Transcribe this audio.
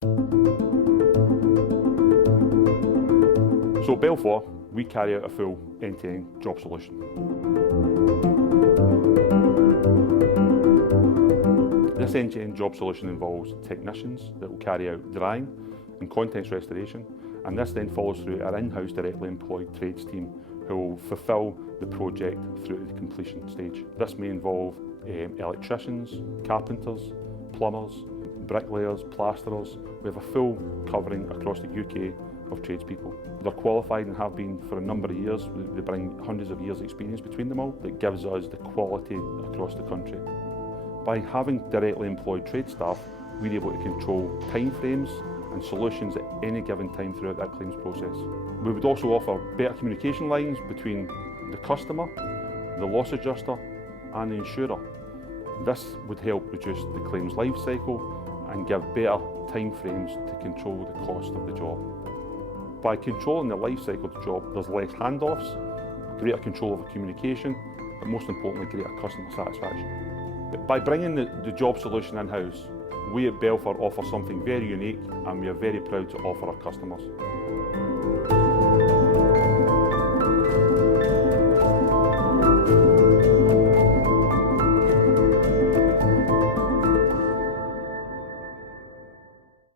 So at Belfor, we carry out a full end-to-end job solution. This end-to-end job solution involves technicians that will carry out drying and contents restoration, and this then follows through our in-house directly employed trades team who will fulfil the project through to the completion stage. This may involve electricians, carpenters, plumbers, bricklayers, plasterers. We have a full covering across the UK of tradespeople. They're qualified and have been for a number of years. They bring hundreds of years' experience between them all that gives us the quality across the country. By having directly employed trade staff, we're able to control timeframes and solutions at any given time throughout that claims process. We would also offer better communication lines between the customer, the loss adjuster and the insurer. This would help reduce the claims life cycle and give better timeframes to control the cost of the job. By controlling the life cycle of the job, there's less handoffs, greater control over communication, but most importantly, greater customer satisfaction. But by bringing the job solution in-house, we at Belfor offer something very unique and we are very proud to offer our customers.